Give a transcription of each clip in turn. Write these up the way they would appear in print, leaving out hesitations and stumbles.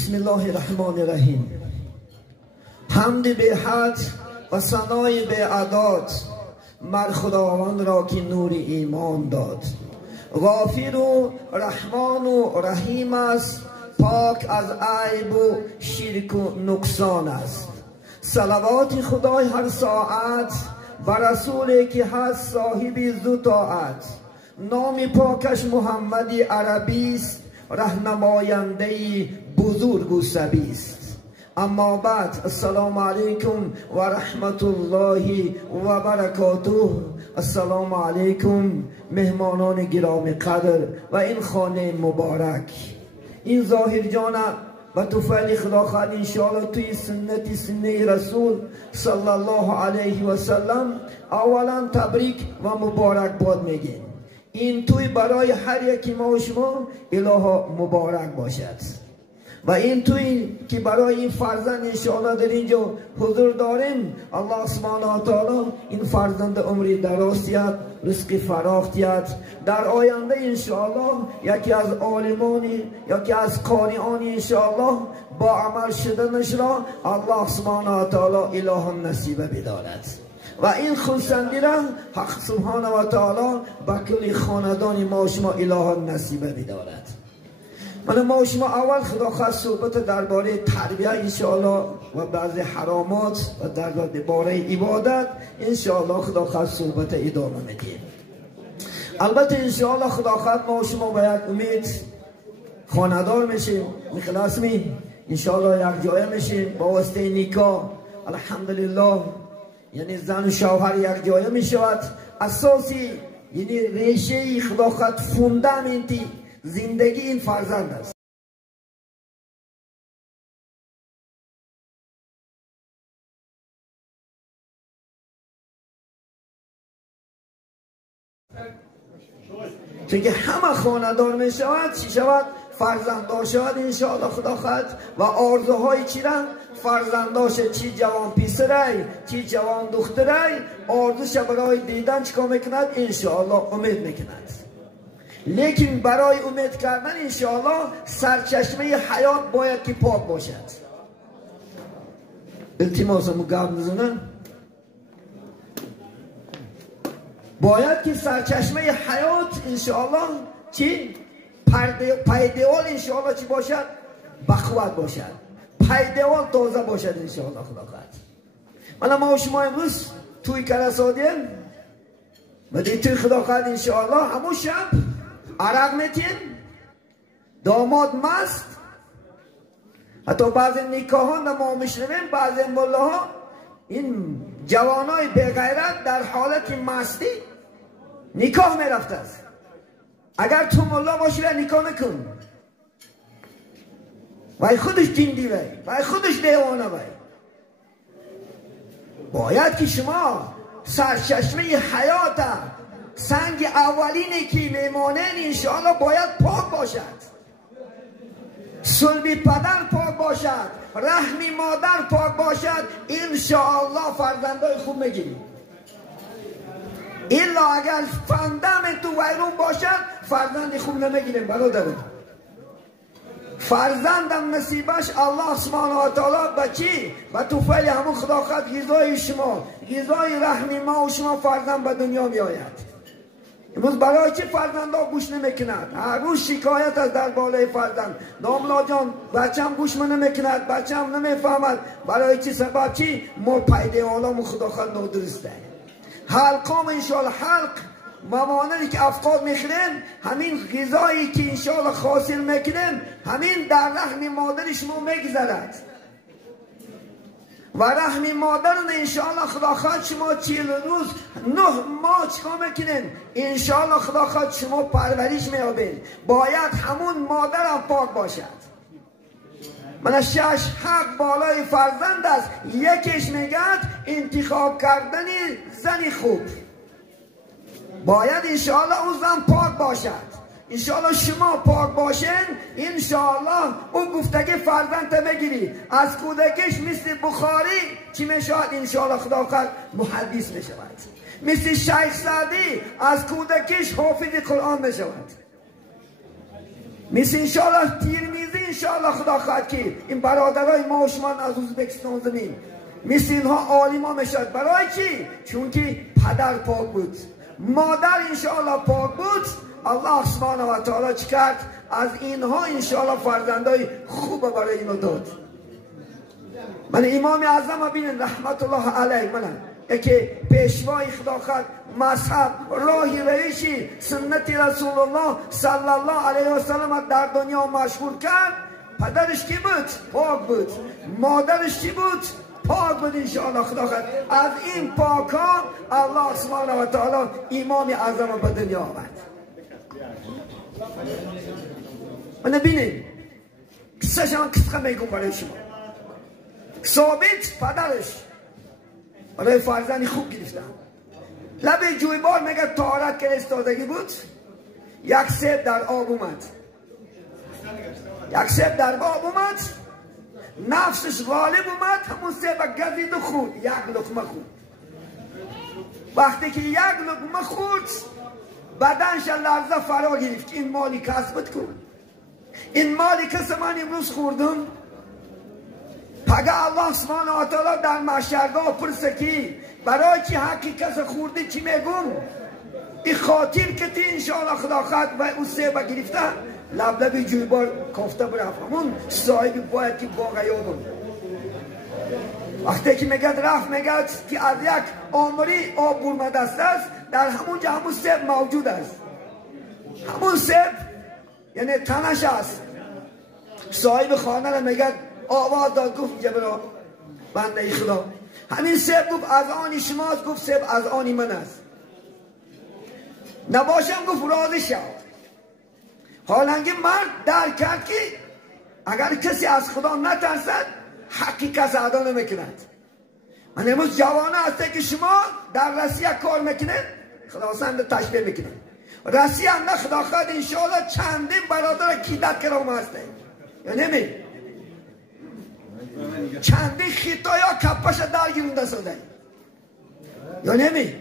بسم الله الرحمن الرحیم. حمد به حد و ثنای به عداد مر خداوند را که نور ایمان داد. غافر و رحمان و رحیم است، پاک از عیب و شرک و نقصان است. صلوات خدای هر ساعت بر رسولی که هست صاحب ذو طاعت. نام پاکش محمد عربی است، راهنماینده بزرگ و سبی است. اما بعد، السلام علیکم و رحمت الله و برکاته. السلام علیکم مهمانان گرامی قدر و این خانه مبارک. این ظاهر جان و توفیل خدا خواهد انشاءالله توی سنت رسول صلی الله علیه و سلم اولا تبریک و مبارک باد میگیم. این توی برای هر یکی ما و شما الهی مبارک باشد. و این توی که برای این فرزند انشاءالله در اینجا حضور داریم، الله سبحانه و تعالی این فرزند عمری دراز دید، رزق فراخ دید. در آینده انشاءالله یکی از عالمانی، یکی از قاریانی انشاءالله با عمل شدنش را الله سبحانه و تعالی الهی نصیب بدارد. و این خونسندی را حق سبحانه و تعالی با کل خاندان ما و شما الهی نصیب بدارد. ما و شما اول خدا خواهد صحبت درباره تربیه انشاءالله و بعضی حرامات و درباره عبادت انشاءالله خدا خواهد صحبت ادامه میدیم. البته انشاءالله خدا خواهد ما و شما با یک امید خاندار میشیم، میخلاص می انشاءالله یک جایه میشیم با واسطه نکاح. الحمدلله یعنی زن و شوهر یک جایه میشود. اساسی یعنی ریشه خدا خواهد فوندامنتی زندگی این فرزند است. چون که همه خاندار می شود چی شود؟ فرزنددار شود انشاءالله خدا خواهد. و آرزوهای چی را؟ فرزنداش چی جوان پیسره چی جوان دختره آرزوش برای دیدن چیکار میکند؟ انشاءالله امید میکند. لیکن برای امید کردن انشاءالله سرچشمه حیات باید که پاک باشد. التماسمو گرد میزنم. باید که سرچشمه حیات انشاءالله چی؟ پیدوال انشاءالله چی باشد؟ بخوت باشد. پیدوال تازه باشد انشاءالله خدا خواهد. ما و شما امروز توی کلاسادیم و توی خدا خواهد انشاءالله همون شب عرق میتین، داماد مست. حتی بعضی نکاحان ما میشنویم بعضی ملاها این جوانای بغیرت در حالت مستی نکاح میرفته است. اگر تو ملا باشی نکاح نکن، وای خودش دیندی وای خودش دیوانه وای. باید که شما سرچشمه حیات سنگ اولینی که میمانه انشاءالله باید پاک باشد. صلب پدر پاک باشد، رحم مادر پاک باشد، انشاءالله فرزندای خوب میگیری. الا اگر فندم تو ویرون باشد فرزند خوب نمیگیریم برادرم. فرزندم نصیبش الله سبحانه و تعالی با چی؟ با توفیل همون خدا خواهد غذای شما، غذای رحم ما و شما فرزند به دنیا می آید. امروز برای چی فرزندا گوش نمیکند؟ هر روز شکایت از در بالای فرزند. داملا جان بچم گوش نمیکند، بچم نمیفهمد. برای چی؟ سبب چی؟ ما پیده عالم خدا خواهد نادرسته. حلقام انشاءالله حلق موانعی که افقاد میخوریم، همین غذایی که انشاءالله حاصل میکنیم همین در رحم مادر شما میگذرد. و رحم مادرن انشاءالله خدا خواهد شما 40 روز 9 ماه چیکار میکنین؟ انشاءالله خدا خواهد شما پرورش میابین. باید همون مادرم پاک باشد. من 6 حق بالای فرزند است. یکیش میگد انتخاب کردن زنی خوب. باید انشاءالله اون زن پاک باشد. انشاءالله شما پاک باشین انشاءالله اون گفتگی فرزند میگیری. از کودکیش مثل بخاری چی میشود؟ انشاءالله خدا خواهد محدث میشود. مثل شیخ سعدی از کودکیش حافظ قرآن میشود. مثل انشاءالله ترمذی انشاءالله خدا خواهد که این برادرای ما و شما از ازبکستان زمین مثل اینها عالما میشد. برای چی؟ چون که پدر پاک بود، مادر انشاءالله پاک بود. الله سبحانه و تعالی چی کرد؟ از اینها انشاءالله فرزندای خوب برای اینو داد. من امام اعظم ببینید رحمت الله علیه، من که پیشوای خدا خواهد مذهب راهی روشی سنت رسول الله صلی الله علیه و سلم در دنیا مشهور کرد. پدرش کی بود؟ پاک بود. مادرش کی بود؟ پاک بود. انشاءالله خدا خواهد از این پاکان الله سبحانه و تعالی امام اعظم به دنیا آورد. من ببینید قصه‌شان قصه میگم برای شما. ثابت پدرش برای فرزندی خوب گرفتن. لب جویبار میگه طهارت که استادگی بود، یک سیب در آب اومد. یک سیب در آب اومد، نفسش غالب اومد، همون سیب گزید و خورد. یک لقمه خورد. وقتی که یک لقمه خورد بدنش لرزه فرا گرفت. این مالی کسبت کن، این مالی کس من امروز خوردم. پگه الله سبحانه و تعالی در محشرگاه پرسه که برای چی حقیقت خوردی چی میگم؟ این خاطر که تی انشاءالله خدا خواهد و اون سیبه گرفته لب جویبار کافته برفت. همون صاحب باید که واقع یادم وقتی که میگد رفت میگد که از یک آمری آب برمده است، در همونجا همون سیب موجود است. همون سیب یعنی تنش است. صاحب خانه را میگد آواز داد، گفت جبرا بنده خدا همین سیب گفت از آنی شماست. گفت سیب از آنی من است. نباشم گفت راضی شد. حالانکه مرد درک کرد که اگر کسی از خدا نترسد حقیقت ادا نمیکند. من امروز جوانه هسته که شما در روسیه کار میکنید، خداوند تشبیه میکنید. روسیه نه خدا خواهد انشاءالله چندین برادر کیدت کرام هسته یا نمی چندین خیطای ها کپش درگیرونده ساده یا نمی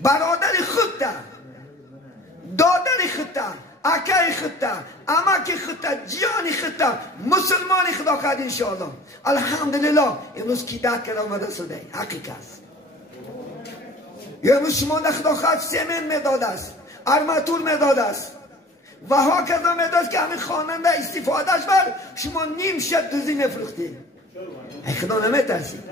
برادر خودتا، دادر خودتا، اکای خودتا، امکی خودتا، جیانی خودتا، مسلمانی خدا خواهد انشاءالله. الحمدلله امروز کیدت کرام آمده ساده حقیقت. یا امروز شما خدا خواهد سمن میداد است، ارماتور میداد است و ها کذا میداد که همین خواننده استفادهش بر شما نیم شد دوزی میفروختید. ای خدا نمیترسید.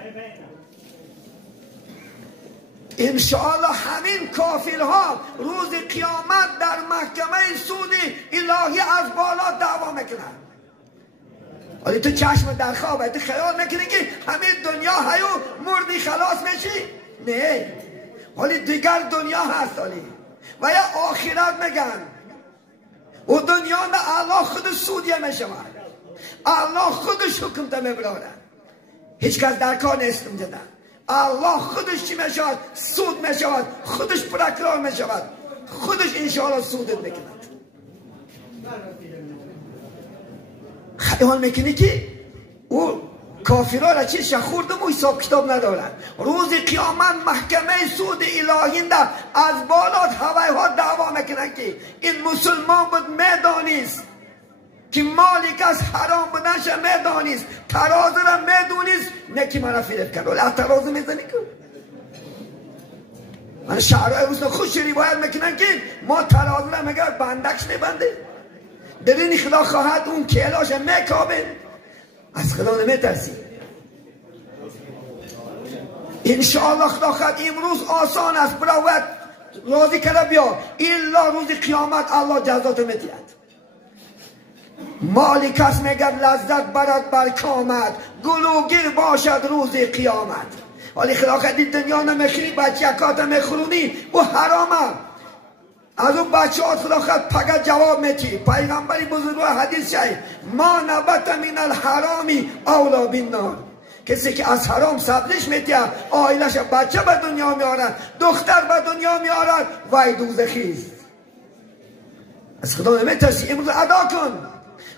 انشاءالله همین کافر ها روز قیامت در محکمه سود الهی از بالا دعوا میکنن. ولی تو چشم در خوابه تو خیال میکنی که همین دنیا هیو مردی خلاص میشی؟ نه، ولی دیگر دنیا هست و یا آخرت میگن و دنیا نه الله خود سودیه میشود. الله خودش حکمت میبراره، هیچ کس در کار نیست میدن. الله خودش چی میشود؟ سود میشود، خودش پرکرار میشود، خودش انشاءالله سودت میکند. خیال میکنی که او کافرها را چی شخوردم و حساب کتاب ندارن. روز قیامت محکمه سود الهینده از بالات هوای ها دعوا میکنن که این مسلمان بود میدانیست که مالی که از حرام بودنش میدانیست، ترازه را میدونیست، نکی من را فریب کرد ولی از ترازه میزنی که من شعرهای روز خوش روایت میکنن که ما ترازه را مگر بندکش نبنده در این خدا خواهد اون کلاش میکابه. از خدا نمیترسی. انشاءالله خدا خواهد امروز آسان است براوت راضی کرده بیا ایلا روز قیامت الله جزات میدید. مالی کس میگد لذت برد بر کامت، گلوگیر باشد روز قیامت. ولی خدا خواهد این دنیا نمیخوری بچه یکات میخورونی و حرامه. از اون بچه ها خدا خواهد پگه جواب میتی. پیغمبری بزرگ حدیث شاید ما نبت من الحرامی اولا بالنار. کسی که از حرام سبزش میتیه آیلش بچه به دنیا میارد، دختر به دنیا میارد، وای دوزخیست. از خدا نمیترسی؟ امروز ادا کن،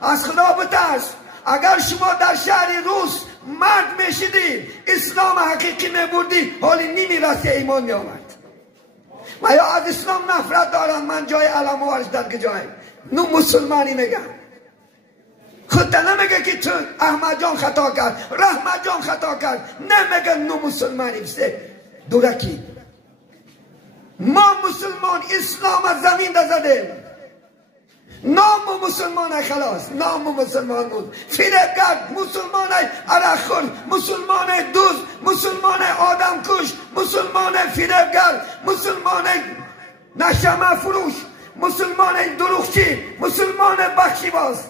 از خدا بترس. اگر شما در شهر روس مرد میشیدی اسلام حقیقی میبردی حالی نمیرسی ایمان میامد. و یا از اسلام نفرت دارم من جای علم وارش در که جای نو مسلمانی میگم خود نمیگه که تو احمد جان خطا کرد، رحمت جان خطا کرد، نمیگه نو مسلمانی بسته دورکی. ما مسلمان اسلام از زمین دا زدیم، نام مسلمان خلاص، نام مسلمان بود. فریبگر مسلمان عرقخور، مسلمان دوز، مسلمان آدم کش، مسلمان فریبگر، مسلمان نشمه فروش، مسلمان دروغچی، مسلمان بخشی باز.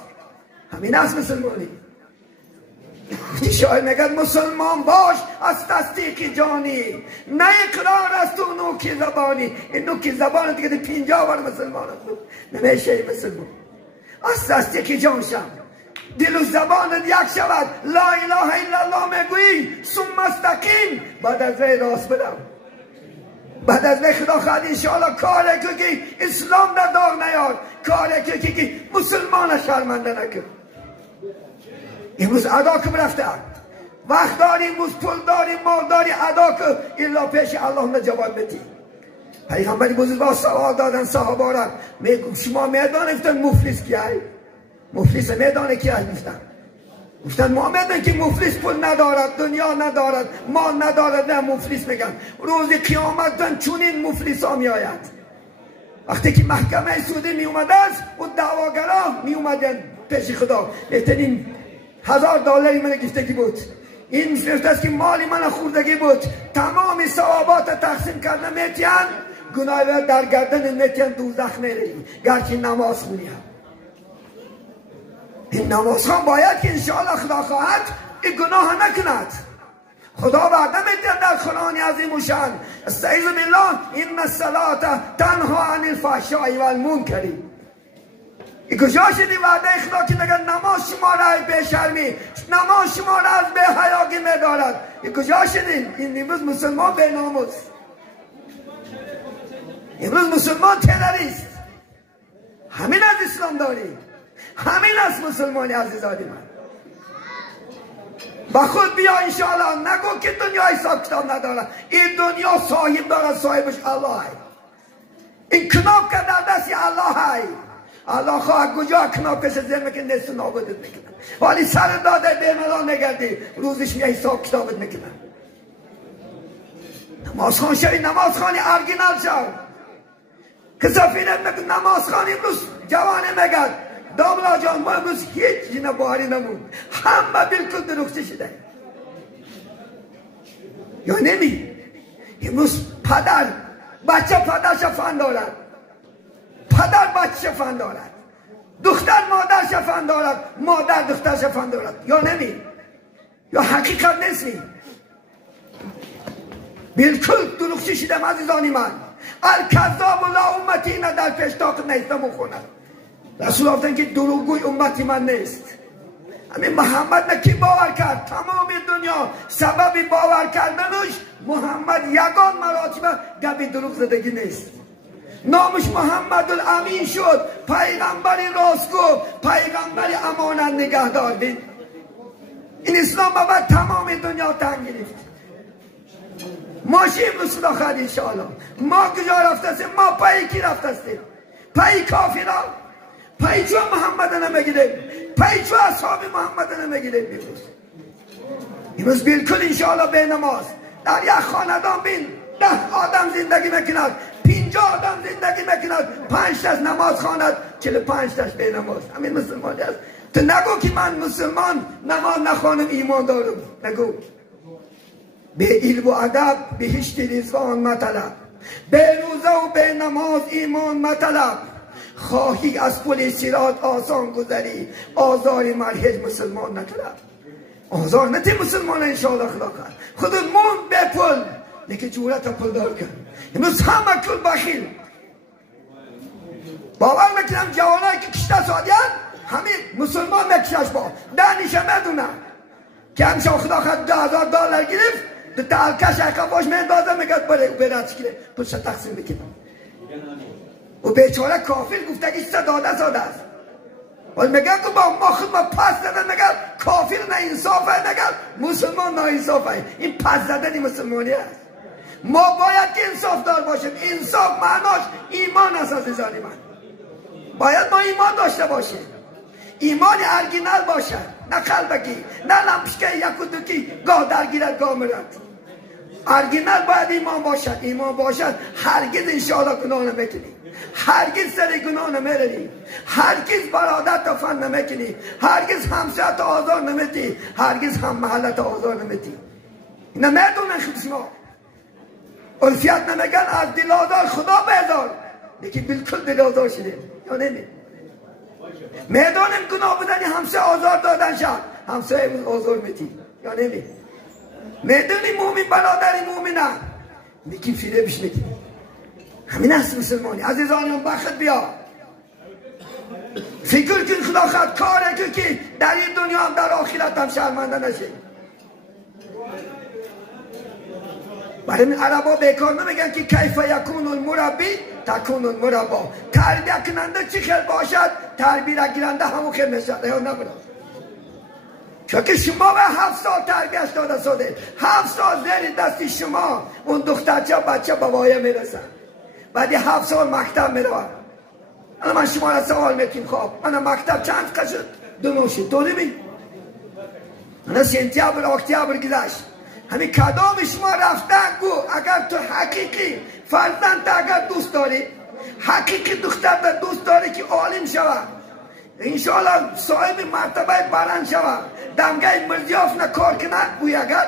همین است مسلمانی. شاید میگه مسلمان باش از تصدیق جانی، نه اقرار از تو نوکی زبانی. این نوکی زبان دیگه 50 بار مسلمان بود، نمیشه مسلمان. از تصدیق جان شم، دل و زبان یک شود. لا اله الا الله میگویی ثم استقیم، بعد از وی راست بدم. بعد از وی خدا خواهد انشاءالله کاری که اسلام در داغ نیار، کاری که مسلمان شرمنده نکن. امروز ادا که رفته وقت داری، امروز پول داری، مال داری، ادا که الا پیش الله جواب بدی. پیغمبری بزرگوار سوال دادن صحابه را، شما میدانه گفتن مفلس کیه؟ مفلس میدانه کیه؟ گفتن ما میدانه که مفلس پول ندارد، دنیا ندارد، مال ندارد، نه مفلس میگن. روز قیامت چونین مفلس ها می آید. وقتی که محکمه سودی می اومده است و دعواگرا می اومدن پیش خدا، بهترین $1000 من گفتگی بود، این میشنفت است که مالی من خوردگی بود، تمام ثوابات تقسیم کرده میتیان، گناه در گردن میتیان، دوزخ میری گرچه نماز خونیم. این نماز خان باید که انشاءالله خدا خواهد این گناه نکند. خدا وعده میتیان در قرآن عظیم و شان، استعیذ بالله ان الصلاة تنها عن الفحشاء والمنکر. این کجا شدی وعده خدا که نگه نماز شما را از بیشرمی، نماز شما را از بی‌حیایی می‌دارد؟ این کجا شدی؟ این امروز مسلمان بی ناموس، امروز مسلمان تروریست. همین از اسلام داری، همین از مسلمانی عزیزانی من. با خود بیا انشاءالله، نگو که دنیا حساب کتاب ندارد. این دنیا صاحب دارد، صاحبش الله. این کناب که در دستی الله. الله خواه کجا کناب کشه زیر میکنه، نست و نابودت میکنه، ولی سر داده بیملان نگردی، روزش میگه حساب کتابت میکنه. نماز خان شوی، نماز خانی ارگینال شو. کسافینت میگه نماز خانی امروز جوانه میگه داملا جان ما امروز هیچ جینا باری نمون، همه بلکل دروخته شده. یا نمی امروز پدر بچه پدرش فن دارد، پدر بچه فن دارد، دختر مادرش فن دارد، مادر دخترش فن دارد. یا نمی یا حقیقت نیستی، بلکل دروغ شدم عزیزانی من. الکذاب لا امتی نه در پیشتاق نیستم و خونه. رسول گفتن که دروغگوی امتی من نیست. همین محمد نکی باور کرد، تمام دنیا سبب باور کردنش محمد یگان مراتب گبی دروغ زدگی نیست. نامش محمد الامین شد، پیغمبری راستگو، پیغمبری امانت نگهدار. بین این اسلام بعد تمام دنیا تنگ گرفت. ما شیم رسول خواهد انشاءالله. ما کجا رفته هستیم؟ ما پایی کی رفته هستیم؟ پایی کافران، پایی چون محمد نمیگیریم، پایی چون اصحاب محمد نمیگیریم. امروز بالکل انشاءالله به نماز در یک خاندان بین 10 آدم زندگی میکند، 50 آدم زندگی میکند، 5 تاش نماز خواند، 45 تاش به نماز. همین مسلمانی است. تو نگو که من مسلمان نماز نخوانم ایمان دارم، نگو. به علم و ادب بهشت رضوان مطلب، به روزه و به نماز ایمان مطلب. خواهی از پل صراط آسان گذری، آزار مرهج مسلمان نطلب. آزار نتی مسلمان انشاءالله خدا کرد. خودت مون به پل، لیکن جورت پل دار کن. امروز همه کل بخیل. باور میکنم جوانایی که کشته سادیان همین مسلمان میکشش با دانیشه میدونن که همشه خدا خواهد $10,000 گرفت، به تلکش اقباش میندازه میگه برد چکیره پلش تقسیم بکنه. و بیچاره کافر گفته که چیزا داده ساده است، ولی میگه که با ما خود ما پس زدن، میگه کافر نه انصافه، میگه مسلمان نه انصافه. این پس زدن مسلمانی است. ما باید که انصاف دار باشیم. انصاف معناش ایمان است عزیزانی من. باید ما ایمان داشته باشیم. ایمان ارگینال باشد، نه قلبکی، نه لمپشکه یک و دوکی گاه درگیرد گاه مرد. ارگینال باید ایمان باشد. ایمان باشد هرگز انشاءالله گناه نمیکنی، هرگز سر گناه نمیری، هرگز برادرت فن نمیکنی، هرگز همسرت آزار نمیدی، هرگز هم محلت آزار نمیدی. اینا میدونن خود شما عرفیت نمیگن از دل آزار خدا بیزار، لیکن بالکل دل آزار شده یا نمی میدونیم گناه بدنی همسه آزار دادن شد، همسه امروز آزار میدی یا نمی میدونی مومن برادری مومنه لیکن فریبش میدی. همین است مسلمانی. عزیزانم بخت بیا فکر کن خدا خود کاره که در این دنیا هم در آخرت هم شرمنده نشه. برای این عربا بیکار نمیگن که کیف یکون المربی تکون المربا. تربیه کننده چی خیل باشد تربیه گیرنده همون خیل میشد یا نبرد. چون که شما به 7 سال تربیهش داده شده، 7 سال زیر دستی شما اون دخترچه بچه به وایه میرسن، بعد 7 سال مکتب میروند. انا من شما را سوال میکنم خواب انا مکتب چند قشد دونوشی تو نمی انا سنتیابر اکتیابر گذشت همین کدام شما رفتن گو اگر تو حقیقی فرزند اگر دوست داری، حقیقی دختر دوست داری که عالم شود، انشاءالله صاحب مرتبه بلند شود، دمگه مرزیاف نکار کنه گوی اگر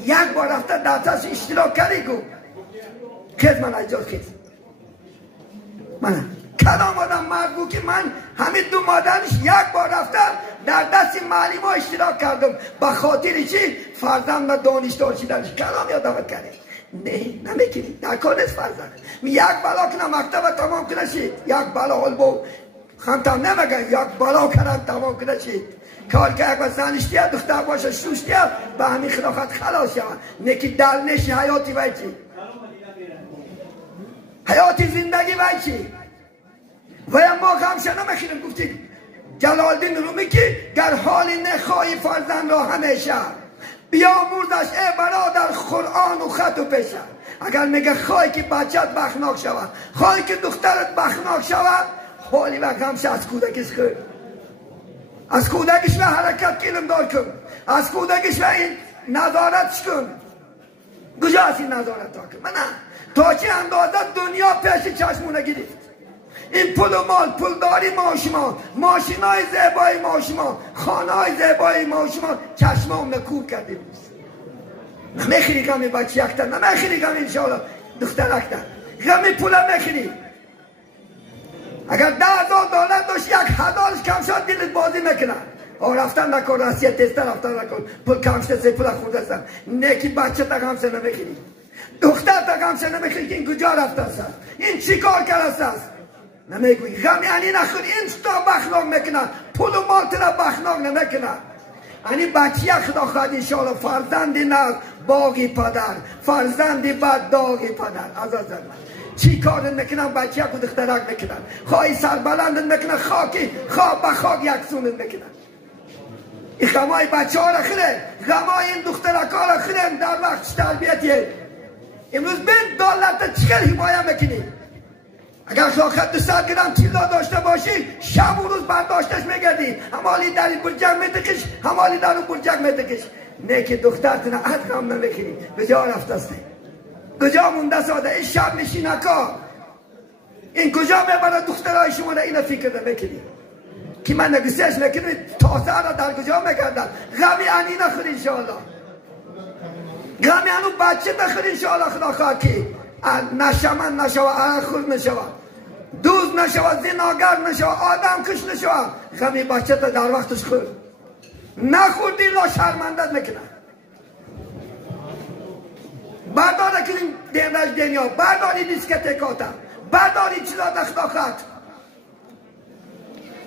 یک بار رفته در دست اشتراک کردی گو خیز من اجاز خیز من کدام آدم مرد که من همین دو مادرش یک بار رفتم در دست معلم ها اشتراک کردم به خاطر چی؟ فرزند و دانشدار شدنش. کدام یادمت کرده؟ نه نمیکنی نکنه فرزند یک بلا کنه مکتب تمام کنه شید، یک بلا حال با خمتم نمگن یک بلا کنه تمام کنه شید. کار که اگر زنشتیه دختر باشه شوشتیه به همین خلافت خلاص شود. نکی دلنشی حیاتی وی چی؟ حیاتی زندگی وی چی؟ و ما همشه نمیخیریم گفتیم جلالدین رومی که در حال نخواهی فرزند را همیشه بیاموزش ای برادر قرآن و خط و پیشه. اگر میگه خواهی که بچت بخناک شود، خواهی که دخترت بخناک شود، حالی وقت همشه از کودکش خود از کودکش به حرکت علم دار کن، از کودکش به این نظارتش کن. کجا از این نظارت تا کن؟ من تا چه اندازه دنیا پیش چشمونه گرفت. این پول و مال پولداری ما شما، ماشینای زیبای ما شما، خانه‌های زیبای ما شما چشمام نکور کردیم. نمیخری گمی بچه یکتر، نمیخری گمی انشاءالله دختر اکتر، گمی پولا میخری. اگر $10,000 داشت $1 کم شد دلت بازی میکنن. رفتن نکن راسیت تستر رفتن نکن پول کم شده سی پول خورده هستن. نیکی بچه تا همسه نمیخری، دختر تا همسه نمیخری که این کجا رفته هستن، این چی کار کرده هست نمیگوی. غم یعنی نخوری این تا بخناق میکنن، پول و مال تلا بخناق نمیکنن. یعنی بچه خدا خواهد انشاءالله فرزندی نه باقی پدر، فرزندی بعد داغی پدر. عزیزان چی کار میکنن بچه که دخترک میکنن، خواهی سربلند میکنن خاکی خواه به خاک یکسون میکنن. این غمای بچه ها را خیره، غمای این دخترک ها را خیره در وقت تربیتیه. امروز بین دولت چیکار حمایه میکنی؟ اگر شاخت 200 گرم چیزا داشته باشی شب و روز برداشتش میگردی، همالی در این برجک میتکش، همالی در اون برجک میتکش. نه که دخترتونه عد هم نمیخیری کجا رفته است، کجا مونده ساده این شب نشینه کار. این کجا میبره دخترهای شما را این فکر نمیکنی که من نگسیش میکنی تاسه را در کجا میکردن. غمی انی نخور انشاءالله، غمی انو بچه نخور انشاءالله. خدا خواه که نشمن نشوه، عرق خور نشوه، دوز نشوه، زناگر نشوه، آدم کش نشوه. غمی بچه تا در وقتش خور نخوردی لا شرمندت میکنه. برداره کنیم دیمش دنیا، برداری دیسکتکاتا، برداری چیزا دختا خط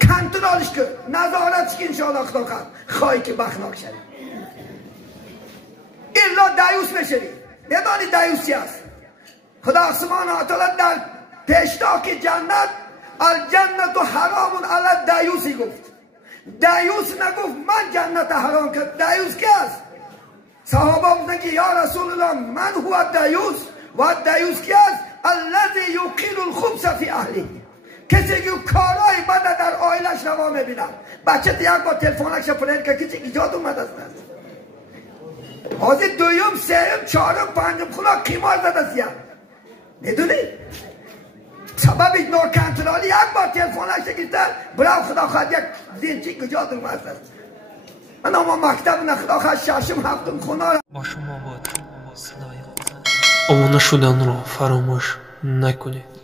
کنترالش کن، نظارتش کن انشاءالله. خدا خط خواهی که بخناک شدی ایلا دیوس میشدی. ندانی دیوسی هست؟ خدا سبحانه و تعالی در پیشتاک جنت الجنت حرام علی دیوسی گفت. دیوس نگفت من جنت حرام کرد. دیوس که است؟ صحابه بودن که یا رسول الله من هو دیوس؟ و دیوس که است؟ الذی یقیل الخبث فی اهلی، کسی که کارهای بد در موبایلش روا میبینم. بچه یک با تلفنش پلین که کسی ایجاد اومده است. حاضر دویم سوم چهارم پنجم خدا قیمار زده است. میدونی سبب ناکنترلی یک بار تلفنش گرفته برای خدا خواهد یک زینچی ایجاد اومده است. من اما مکتب نخدا خواهد ششم هفتم خونه با شما بود صدای آمانه شدن را فراموش نکنید.